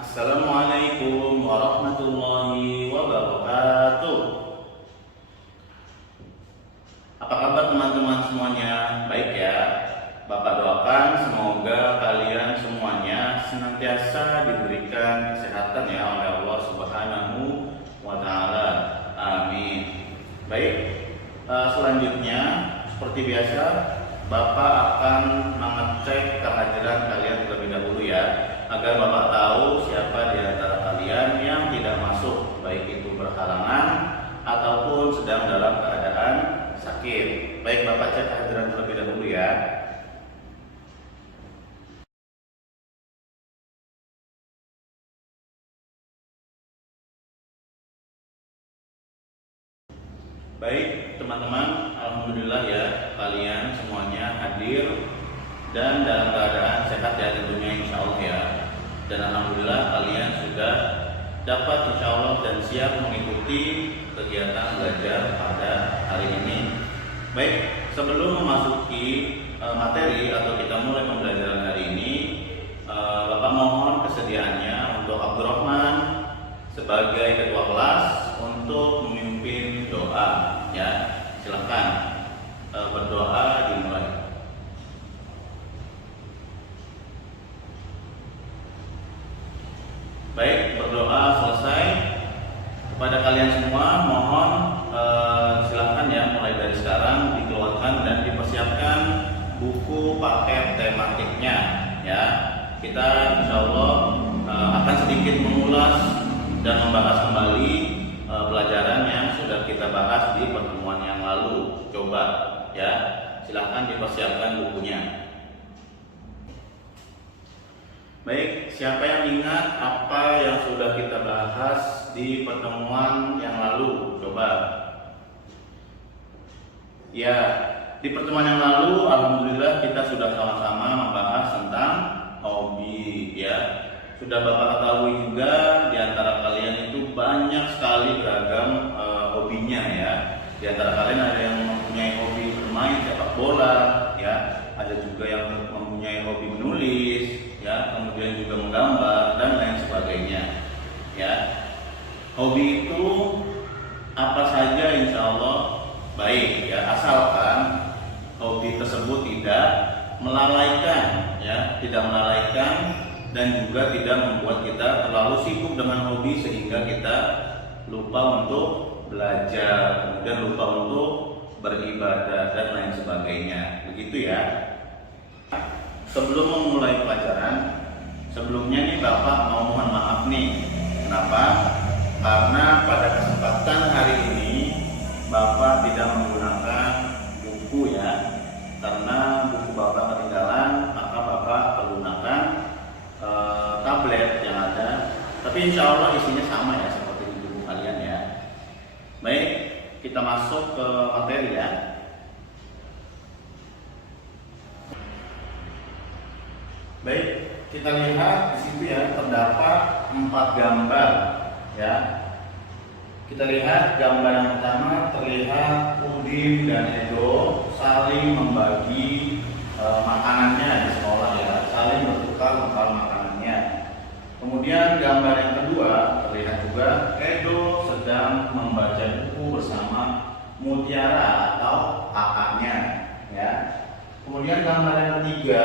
Assalamualaikum warahmatullahi wabarakatuh. Apa kabar teman-teman semuanya? Baik ya. Bapak doakan semoga kalian semuanya senantiasa diberikan kesehatan ya oleh Allah Subhanahu wa taala. Amin. Baik. Selanjutnya seperti biasa Bapak akan mengecek kehadiran kalian terlebih dahulu ya, agar Bapak tahu siapa di antara kalian yang tidak masuk, baik itu berhalangan ataupun sedang dalam keadaan sakit. Baik, Bapak cek kehadiran terlebih dahulu ya. Baik teman-teman, alhamdulillah ya kalian semuanya hadir dan dalam keadaan sehat ya tentunya insya Allah ya. Dan alhamdulillah kalian sudah dapat insya Allah dan siap mengikuti kegiatan belajar pada hari ini. Baik, sebelum memasuki materi atau kita mulai pembelajaran hari ini, Bapak mohon kesediaannya untuk Abdurrahman sebagai ketua kelas untuk memimpin doa ya. Silakan berdoa dimulai. Baik, berdoa selesai. Kepada kalian semua mohon silakan ya mulai dari sekarang dikeluarkan dan dipersiapkan buku paket tematiknya ya. Kita insya Allah akan sedikit mengulas dan membahas kembali pelajaran yang sudah kita bahas di pertemuan yang lalu. Coba ya, silahkan dipersiapkan bukunya. Baik, siapa yang ingat apa yang sudah kita bahas di pertemuan yang lalu? Coba. Ya, di pertemuan yang lalu alhamdulillah kita sudah sama-sama membahas tentang hobi ya. Sudah Bapak ketahui juga di antara kalian itu banyak sekali beragam hobinya ya. Di antara kalian ada yang mempunyai hobi bermain sepak bola ya, ada juga yang mempunyai hobi menulis ya, kemudian juga menggambar dan lain sebagainya ya. Hobi itu apa saja insya Allah baik ya, asalkan hobi tersebut tidak melalaikan ya, tidak melalaikan dan juga tidak membuat kita terlalu sibuk dengan hobi sehingga kita lupa untuk belajar, kemudian lupa untuk beribadah dan lain sebagainya. Begitu ya. Sebelum memulai pelajaran, sebelumnya nih Bapak mau mohon maaf nih. Kenapa? Karena pada kesempatan hari ini Bapak tidak menggunakan buku ya. Karena buku Bapak ketinggalan, maka Bapak menggunakan tablet yang ada, tapi insya Allah isinya sama ya seperti di buku kalian ya. Baik, kita masuk ke materi ya. Baik, kita lihat di situ ya terdapat 4 gambar ya. Kita lihat gambar yang pertama, terlihat Udin dan Edo saling membagi makanannya di sekolah ya, saling bertukar makanannya. Kemudian gambar yang kedua terlihat juga Edo sedang membaca buku bersama Mutiara atau kakaknya ya. Kemudian gambar yang ketiga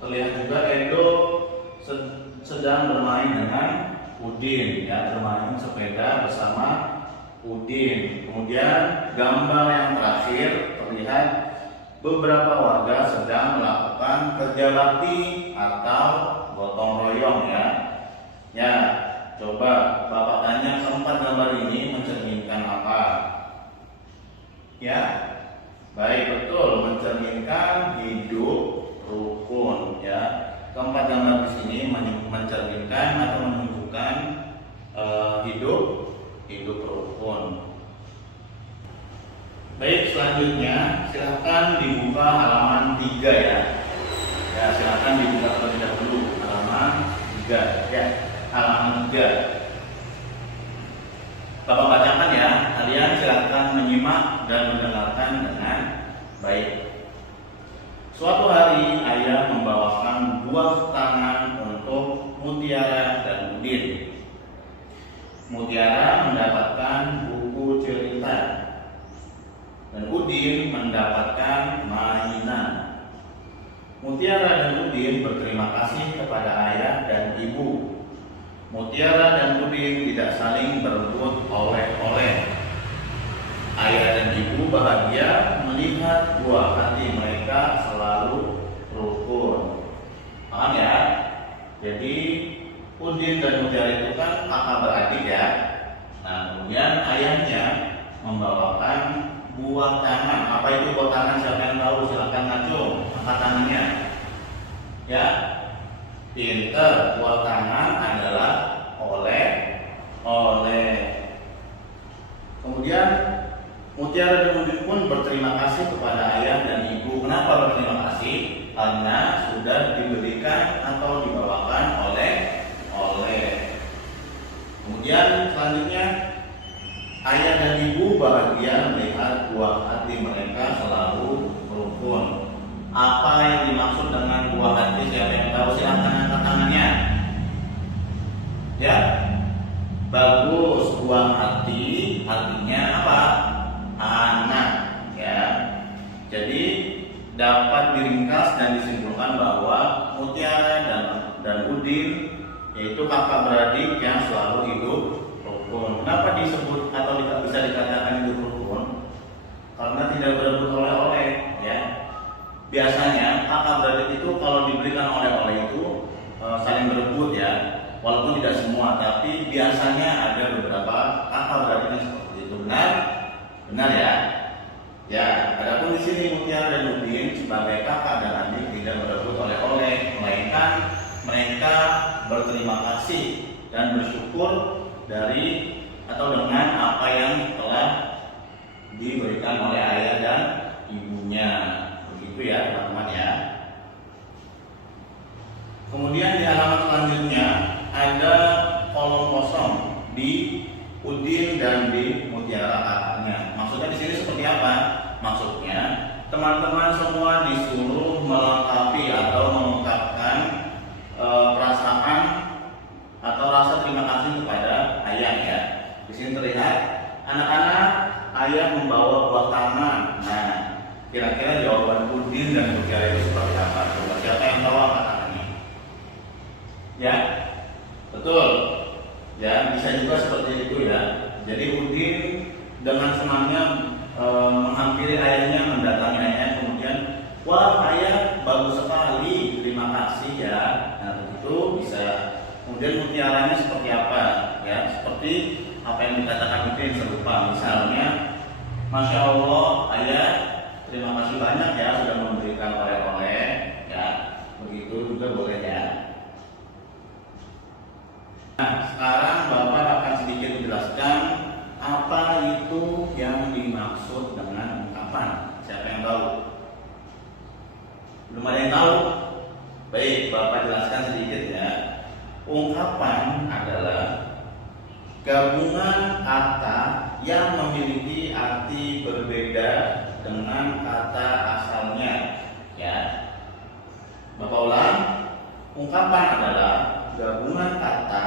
terlihat juga Edo sedang bermain dengan Udin ya, bermain sepeda bersama Udin. Kemudian gambar yang terakhir terlihat beberapa warga sedang melakukan kerja bakti atau gotong royong ya. Ya, coba Bapak tanya, keempat gambar ini mencerminkan apa? Ya, baik, betul, mencerminkan hidup rukun ya. Keempat gambar di sini mencerminkan atau menunjukkan hidup rukun. Baik, selanjutnya silakan dibuka halaman 3 ya. Ya, silakan dibuka terlebih dahulu halaman 3 ya. Halaman 3. Bapak bacakan ya. Kalian silakan menyimak dan mendengarkan dengan baik. Suatu hari ayah membawakan buah tangan untuk Mutiara dan Udin. Mutiara mendapatkan buku cerita dan Udin mendapatkan mainan. Mutiara dan Udin berterima kasih kepada ayah dan ibu. Mutiara dan Udin tidak saling berebut oleh-oleh. Ayah dan ibu bahagia melihat buah hati mereka selalu rukun. Paham ya? Jadi Udin dan Mutiara itu kan kakak beradik ya. Nah, kemudian ayahnya membawakan buah tangan. Apa itu buah tangan? Siapa yang tahu? Silakan ngacung, angkat tangannya. Ya, pinter. Buah tangan adalah oleh. Kemudian Mutiara dan Udin pun berterima kasih kepada ayah dan ibu. Kenapa berterima kasih? Karena sudah diberikan atau dibawakan oleh. Kemudian selanjutnya ayah dan ibu bahagia melihat buah hati mereka selalu rukun. Apa yang dimaksud dengan buah hati? Siapa yang tahu? Silahkan angkat tangannya. Ya, bagus. Buah hati artinya apa? Anak. Ya, jadi dapat diringkas dan disimpulkan bahwa Mutiara dan Udin yaitu kakak beradik yang selalu hidup rukun. Kenapa disebut atau bisa dikatakan hidup rukun? Karena tidak berebut oleh-oleh, ya. Biasanya kakak beradik itu kalau diberikan oleh-oleh itu saling berebut ya, walaupun tidak semua, tapi biasanya ada beberapa kakak beradik yang seperti itu. Benar ya? Ya, adapun di sini Mutiara dan Udin sebagai kakak dan adik tidak berebut oleh-oleh, melainkan mereka berterima kasih dan bersyukur dari atau dengan apa yang telah diberikan oleh ayah dan ibunya. Begitu ya teman-teman ya. Kemudian di halaman selanjutnya ada kolom kosong di Udin dan di Mutiara kakaknya. Maksudnya di sini seperti apa? Maksudnya teman-teman semua disuruh melengkapi atau mengungkapkan perasaan atau rasa terima kasih kepada ayah ya. Di sini terlihat anak-anak, ayah membawa buah tangan. Nah, kira-kira jawaban Udin dan Mutiara itu seperti apa? Coba siapa yang tahu angkat tangannya? Ya, betul. Ya, bisa juga seperti itu ya. Jadi Udin dengan senangnya menghampiri ayahnya, mendatangi ayahnya, kemudian wah ayah bagus sekali, terima kasih ya. Nah begitu bisa. Kemudian mutiaranya seperti apa? Ya seperti apa yang dikatakan Udin serupa. Misalnya, Masya Allah ayah, terima kasih banyak ya sudah memberikan oleh-oleh. Ya begitu juga boleh ya. Nah sekarang Bapak akan sedikit menjelaskan apa itu yang dimaksud dengan ungkapan. Siapa yang tahu? Belum ada yang tahu? Baik, Bapak jelaskan sedikit ya. Ungkapan adalah gabungan kata yang memiliki arti berbeda dengan kata asalnya. Ya, Bapak ulang. Ungkapan adalah gabungan kata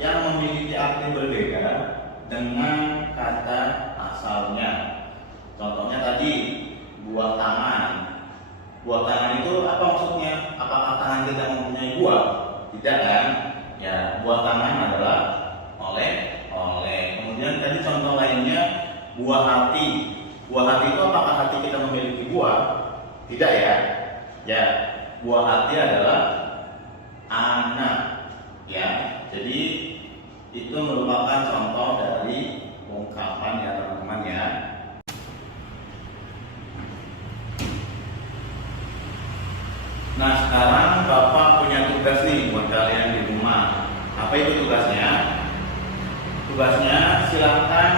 yang memiliki arti berbeda dengan kata asalnya. Contohnya tadi buah tangan. Buah tangan itu apa maksudnya? Apakah tangan kita mempunyai buah? Tidak kan? Ya, buah tangan adalah oleh. Kemudian tadi contoh lainnya buah hati. Buah hati itu apakah hati kita memiliki buah? Tidak ya. Ya, buah hati adalah anak. Ya, jadi itu merupakan contoh dari ungkapan ya teman-teman ya. Nah sekarang Bapak punya tugas nih buat kalian di rumah. Apa itu tugasnya? Tugasnya silakan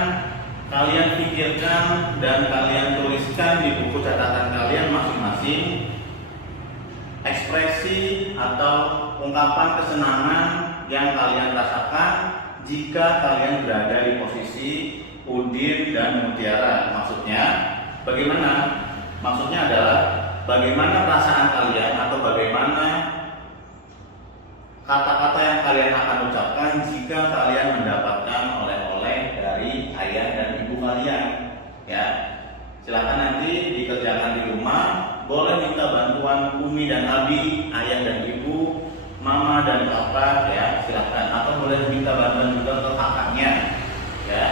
kalian pikirkan dan kalian tuliskan di buku catatan kalian masing-masing ekspresi atau ungkapan kesenangan yang kalian rasakan jika kalian berada di posisi Udin dan Mutiara. Maksudnya bagaimana? Maksudnya adalah bagaimana perasaan kalian atau bagaimana kata-kata yang kalian akan ucapkan jika kalian mendapatkan oleh-oleh dari ayah dan ibu kalian. Ya, silakan nanti dikerjakan di rumah. Boleh minta bantuan umi dan abi, ayah dan ibu, mama dan papa, ya silakan. Atau boleh minta bantuan juga ke kakaknya. Ya,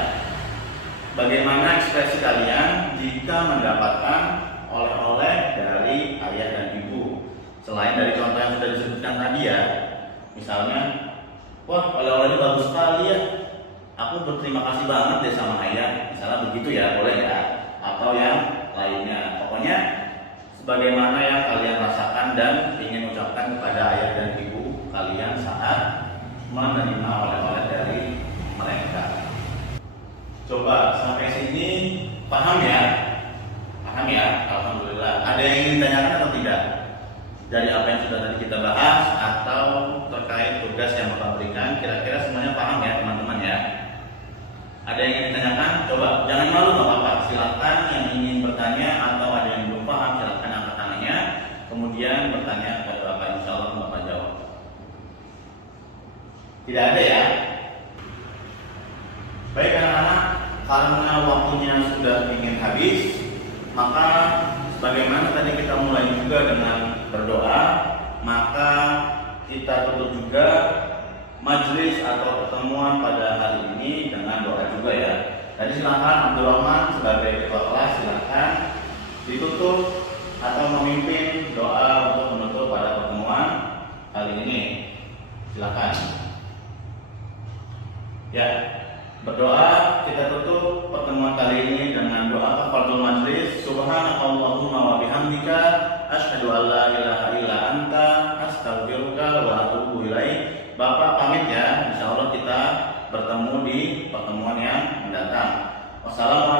bagaimana ekspresi kalian jika mendapatkan oleh-oleh dari ayah dan ibu? Selain dari contoh yang sudah disebutkan tadi ya, misalnya, wah oleh-olehnya bagus sekali ya, aku berterima kasih banget deh sama ayah, misalnya begitu ya, boleh ya. Atau yang lainnya, pokoknya sebagaimana yang kalian rasakan dan ingin ucapkan kepada ayah dan ibu kalian saat menerima oleh-oleh dari mereka. Coba sampai sini paham ya? Paham ya? Alhamdulillah. Ada yang ingin ditanyakan atau tidak? Dari apa yang sudah tadi kita bahas atau terkait tugas yang Bapak berikan, kira-kira semuanya paham ya teman-teman ya? Ada yang ingin ditanyakan? Coba, jangan malu nggak apa-apa. Silakan yang ingin bertanya atau ada yang belum paham, silakan angkat tangannya. Kemudian bertanya kepada Bapak, insya Allah Bapak jawab. Tidak ada ya? Baik anak-anak, karena waktunya sudah ingin habis, maka sebagaimana tadi kita mulai juga dengan berdoa, maka kita tutup juga majelis atau pertemuan pada hari ini dengan doa juga ya. Tadi silakan Abdul Rahman sebagai ketua kelas silakan ditutup atau memimpin doa untuk menutup pada pertemuan kali ini. Silakan. Ya, berdoa kita tutup pertemuan kali ini dengan doa kafaratul majlis. Subhanakallahumma wa bihamdika asyhadu an la ilaha illa anta astaghfiruka wa atubu ilaik. Bapak pamit ya, insya Allah kita bertemu di pertemuan yang mendatang. Wassalamualaikum